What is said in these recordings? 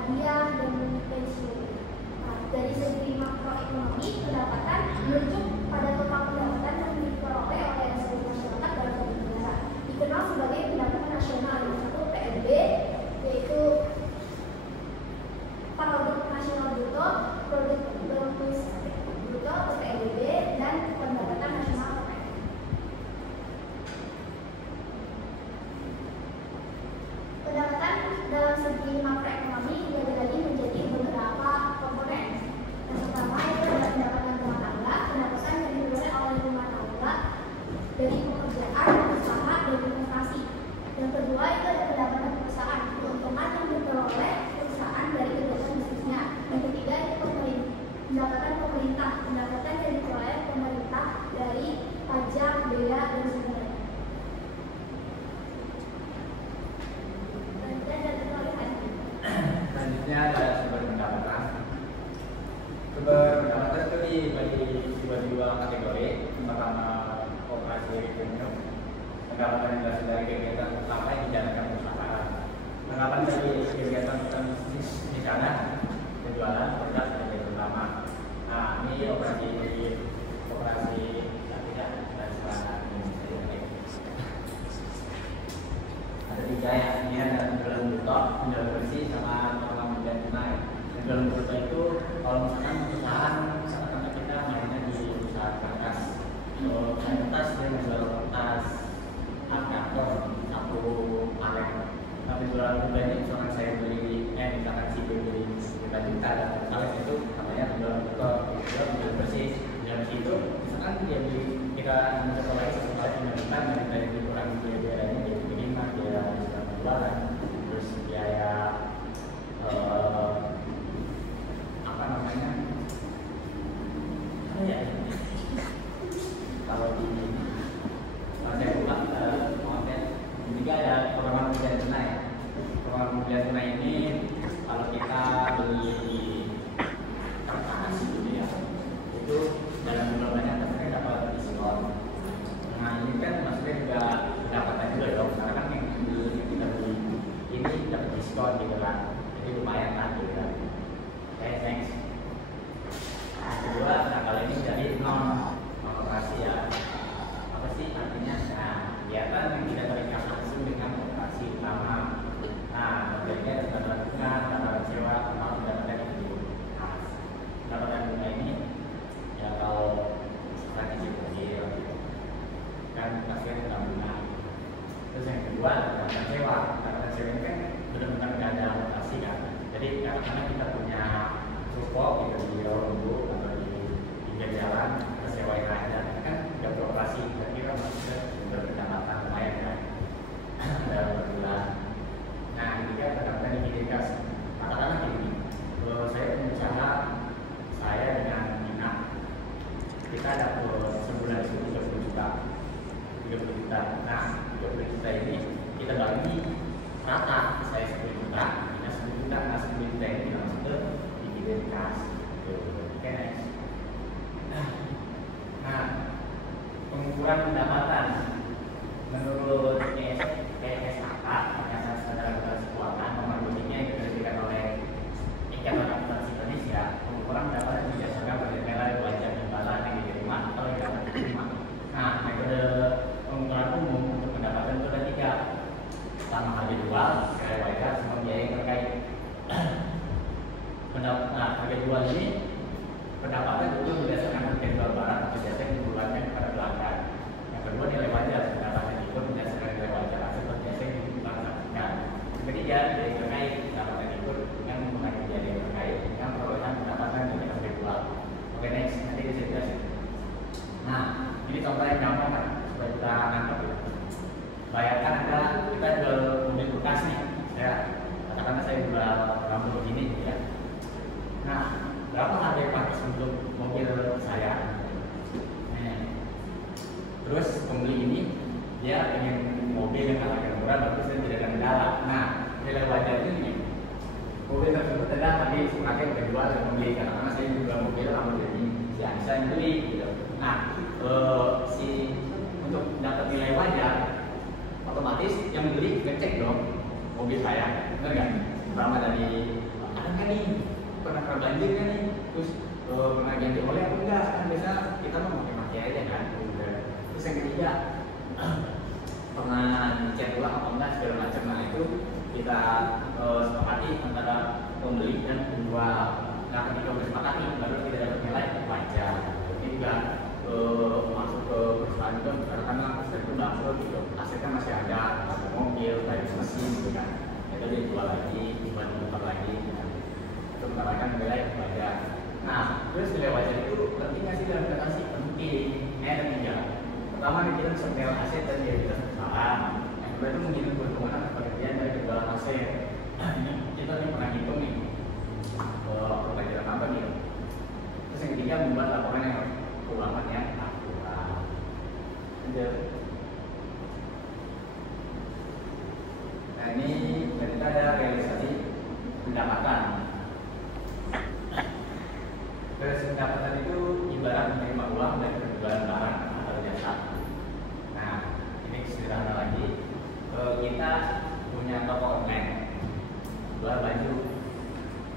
hadiah dan pensiun. Nah, dari segi makroekonomi, pendapatan merujuk pada total pendapatan yang diperoleh oleh seluruh masyarakat dalam satu negara. Dikenal sebagai pendapatan nasional yang satu PNB, yaitu produk nasional bruto, produk domestik bruto atau PDB, dan pendapatan nasional PPN. Pendapatan dalam segi makroekonomi dibagi menjadi beberapa komponen. Yang pertama itu adalah pendapatan rumah tangga, pendapatan yang diperoleh oleh rumah tangga dari pekerjaan, usaha, dan investasi. Yang kedua itu ada pendapatan perusahaan, keuntungan yang diperoleh perusahaan dari kegiatan bisnisnya. Yang ketiga itu pendapatan pemerintah, pendapatan yang diperoleh pemerintah dari pajak, bea, dan sebagainya. Selanjutnya ada sumber pendapatan. Sumber pendapatan itu dibagi dua kategori. Yang pertama operasi revenue, pendapatan yang berasal dari kegiatan utama yang dijalankan perusahaan. Pendapatan dari kegiatan bisnis misalnya penjualan produk yang utama. Nah, ini operasi tidak dan ada tiga ya, ini ada penjualan bruto, penjualan bersih, sama penjualan tunai. Penjualan bruto itu kalau misalkan perusahaan, misalkan kita mainnya di usaha kertas, kalau kertas dia menjual kertas, kantor, satu palet. Nah, penjualan bruto ini misalkan saya beli, misalkan si beli 5 juta dan palet itu namanya penjualan bruto. Penjualan bersih, penjualan bersih itu misalkan dia beli kita mencoba satu palet 5 juta, dan dari dikurangi biayanya jadi biaya penjualan, terus biaya apa namanya? Kalau saya ulang, juga ada program pembelian tunai. Program pembelian tunai ini kalau kita beli di kertas gitu ya, itu dalam jumlah banyak kita dapat diskon. Nah, ini kan maksudnya juga pendapatan juga dong, karena kan yang kita beli ini dapat diskon gitu kan, jadi lumayan kan gitu kan. Oke, thanks. Nah, kedua, nah kalau ini jadi non operasi ya, apa sih artinya? Nah, kegiatan yang tidak terikat langsung dengan operasi utama. Nah, bagiannya ada pendapatan bunga, pendapatan sewa, atau pendapatan itu. Nah, pendapatan bunga ini ya kalau misalkan kecil-kecil kan pasien bunga. Terus yang kedua pendapatan sewa. Pendapatan sewa ini kan benar-benar nggak ada alokasi kan. Jadi karena kita punya ruko gitu di Rondo atau di pinggir jalan, kita sewain aja kan nggak beroperasi. Berarti kan masih berpendapatan lumayan kan dalam berbulan. Nah, ini kan pendapatan yang dikirimkan. Katakanlah gini, saya pengusaha, saya dengan Ina, kita dapat sebulan itu 30 juta. 30 juta. Nah, 30 juta ini kita bagi rata. Saya 10 juta, Ina 10 juta. Nah, 10 juta ini kita masuk ke dividen kas. Oke, next. Nah, pengukuran pendapatan menurut KSAK, Kementerian Standar Keuangan, nomor budgetnya yang diberikan oleh Ikatan Akuntansi Indonesia. Pengukuran pendapatan berdasarkan pada nilai wajib imbalan yang diterima atau yang dapat diterima. Nah, metode pengukuran umum untuk pendapatan itu ada 3. Pertama, harga jual, nilai wajar, sama biaya yang terkait. Nah, harga jual ini pendapatan itu berdasarkan harga jual barang atau jasa yang dikeluarkan kepada pelanggan. Yang kedua, nilai wajar, pendapatan itu berdasarkan nilai wajar atau jasa yang ditransaksikan. Yang ketiga, biaya terkait, pendapatan itu dengan menggunakan biaya yang terkait dengan perolehan pendapatan dari harga jual. Oke, next, nanti bisa jelasin. Nah, ini contoh yang gampang kan, supaya kita nangkep ya. Bayangkan ada kita jual mobil bekas nih, ya. Katakanlah saya jual mobil begini, gitu ya. Nah, berapa harga yang pantas untuk mobil saya? Terus pembeli ini dia ingin mobil yang harga murah, tapi saya tidak ada kendala. Nah, nilai wajar ini mobil tersebut adalah tadi sebagai penjual dan pembeli. Karena saya jual mobil, lalu jadi si Anissa yang beli, gitu. Nah, untuk dapat nilai wajar, otomatis yang beli ngecek dong mobil saya, benar nggak? Pertama dari nggak nih, pernah banjir nggak nih, terus pernah ganti oleh apa enggak, kan biasa kita mau maki-maki aja kan. Terus yang ketiga, pernah dicek ulang apa enggak segala macam. Nah itu kita sepakati antara pembeli dan penjual. Nah ketika udah sepakati baru kita dapat nilai wajar. Ini juga masuk ke perusahaan itu karena aset itu bangkrut gitu, asetnya masih ada, ada mobil, ada mesin gitu kan, itu dijual lagi, ditukar lagi, itu mendapatkan nilai wajar. Nah terus nilai wajar itu penting nggak sih dalam investasi? Penting. Ada tiga. Pertama kita bisa menilai aset dan dia perusahaan. Yang kedua itu menghitung keuntungan atau kerugian dari penjualan aset. Kita nih pernah hitung nih pelajaran apa nih. Terus yang ketiga membuat laporan yang keuangan yang akurat. Nah ini kita ada realisasi pendapatan. Realisasi pendapatan itu ibarat menerima uang dari penjualan barang atau jasa. Nah ini sederhana lagi, kita punya toko online, jual baju,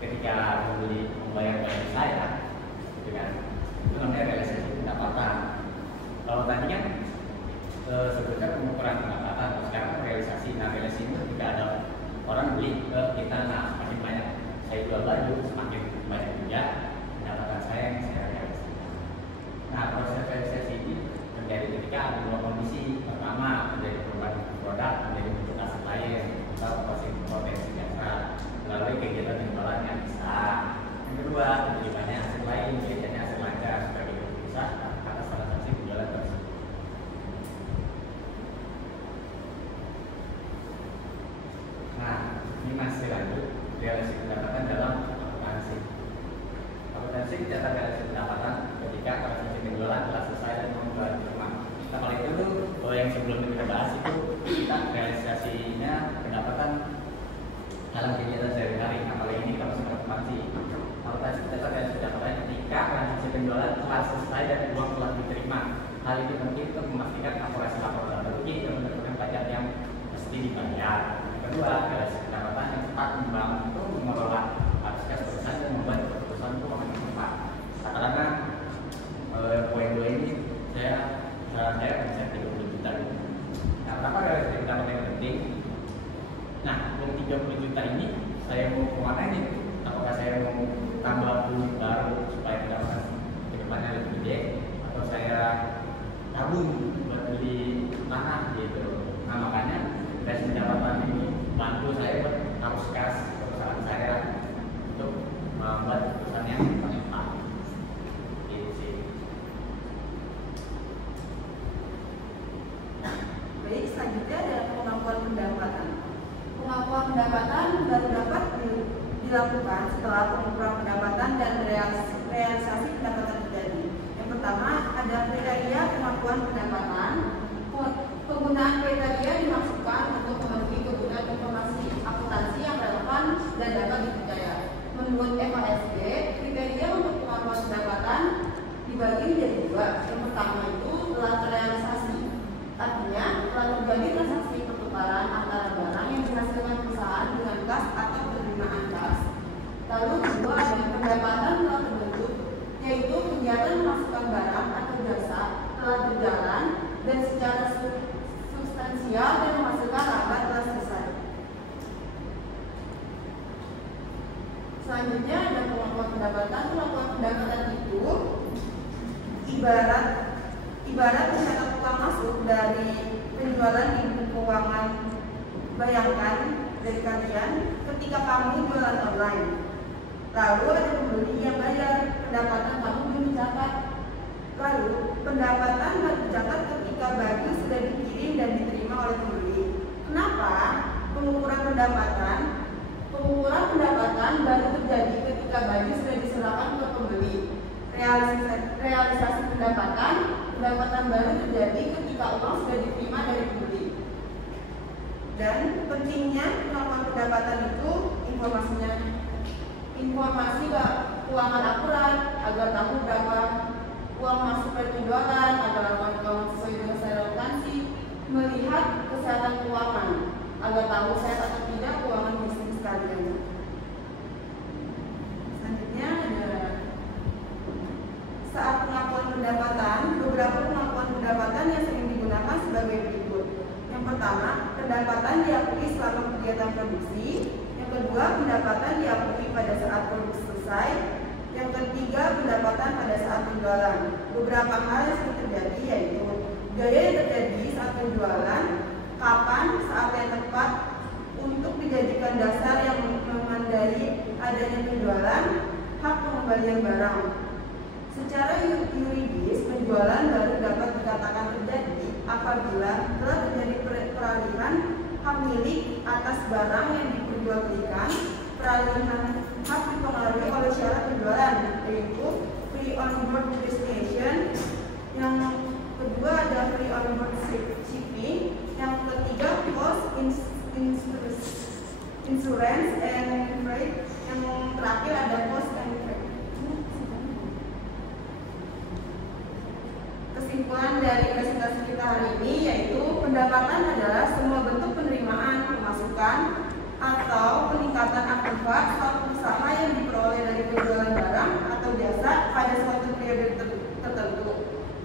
ketika membayar baju saya, dengan itu namanya realisasi pendapatan. Kalau tadi kan sebutkan pengukuran pendapatan, sekarang realisasi. Nah realisasi itu ketika ada orang beli ke kita, nah semakin banyak saya jual baju, semakin banyak juga pendapatan saya yang saya realisasikan. Nah proses realisasi ini terjadi ketika ada dua kondisi. Pertama menjadi perubahan produk menjadi bentuk aset lain atau potensi dasar melalui kegiatan penjualan yang bisa. Yang kedua menjadi banyak aset lain, biasanya aset lancar sebagai bentuk bisa atas transaksi penjualan tersebut. Nah ini masih lanjut realisasi pendapatan dalam akuntansi. Akuntansi mencatat realisasi pendapatan ketika transaksi penjualan telah selesai dan membuat rumah. Nah kalau itu tuh yang sebelum kita bahas itu kita realisasinya pendapatan dalam kegiatan sehari-hari. Nah kalau ini kalau sudah akuntansi, akuntansi mencatat realisasi pendapatan ketika transaksi penjualan telah selesai dan uang telah diterima. Hal ini penting untuk memastikan akurasi laporan rugi dan mendapatkan pajak yang mesti dibayar. Kedua, realisasi pendapatan yang tepat membantu mengelola aset perusahaan dan membuat keputusan keuangan yang tepat. Karena poin 2 ini saya bisa 30 juta. Nah, kenapa realisasi pendapatan yang penting? Nah, dari 30 juta ini saya mau kemana nih? Apakah saya mau tambah unit baru supaya pendapatan ke depannya lebih gede, atau saya tabung buat beli tanah gitu? Nah, makanya realisasi pendapatan ini bantu saya buat harus kas perusahaan saya untuk membuat keputusan yang tepat. Gitu sih. Baik, selanjutnya ada pengakuan pendapatan. Pengakuan pendapatan baru dapat dilakukan setelah pengukuran pendapatan dan realisasi pendapatan terjadi. Yang pertama ada kriteria pengakuan pendapatan. Penggunaan kriteria dimaksudkan untuk memenuhi kebutuhan informasi akuntansi yang relevan dan dapat dipercaya. Menurut FASB, kriteria untuk pengakuan pendapatan dibagi menjadi dua. Yang pertama itu telah terrealisasi, artinya telah terjadi transaksi pertukaran antara barang yang dihasilkan perusahaan dengan kas atau penerimaan kas. Lalu kedua ada pendapatan telah terbentuk, yaitu kegiatan memasukkan barang atau jasa telah berjalan dan secara substansial dan menghasilkan laba telah selesai. Selanjutnya ada pengakuan pendapatan. Pengakuan pendapatan itu ibarat mencatat uang masuk dari penjualan di buku keuangan. Bayangkan dari kalian ketika kamu jualan online, lalu ada pembeli yang bayar, pendapatan kamu belum dicatat. Lalu pendapatan baru dicatat ketika baju sudah dikirim dan diterima oleh pembeli. Kenapa? Pengukuran pendapatan baru terjadi ketika baju sudah diserahkan ke pembeli. Realisasi pendapatan baru terjadi ketika uang sudah diterima dari pembeli. Dan pentingnya pengakuan pendapatan itu informasi keuangan akurat agar tahu berapa uang masuk dari penjualan, agar laporan keuangan sesuai dengan standar akuntansi, melihat kesehatan keuangan agar tahu sehat atau tidak keuangan bisnis kalian. pendapatan diakui selama kegiatan produksi. Yang kedua, pendapatan diakui pada saat produksi selesai. Yang ketiga, pendapatan pada saat penjualan. Beberapa hal yang sering terjadi yaitu biaya yang terjadi saat penjualan, kapan, saat yang tepat untuk dijadikan dasar yang memandai adanya penjualan, hak pengembalian barang. Secara yuridis, penjualan baru dapat dikatakan terjadi apabila telah terjadi peralihan hak milik atas barang yang diperjualbelikan. Peralihan hak dipengaruhi oleh syarat penjualan, yaitu free on board destination. Yang kedua ada free on board shipping. Yang ketiga cost insurance and freight. Yang terakhir ada cost and freight. Kesimpulan dari presentasi kita hari ini yaitu pendapatan adalah semua bentuk penerimaan pemasukan atau peningkatan akibat suatu usaha yang diperoleh dari penjualan barang atau jasa pada suatu periode tertentu.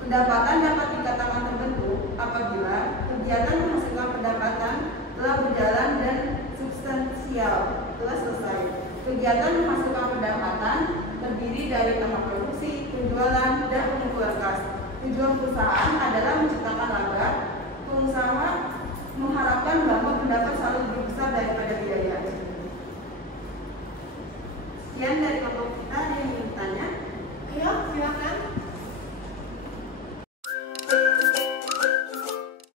Pendapatan dapat dikatakan terbentuk apabila kegiatan menghasilkan pendapatan telah berjalan dan substansial telah selesai. Kegiatan menghasilkan pendapatan terdiri dari tahap produksi, penjualan, dan pengumpulan kas. Tujuan perusahaan adalah menciptakan laba. Pengusaha mengharapkan bahwa pendapat selalu lebih besar daripada biaya. Sekian dari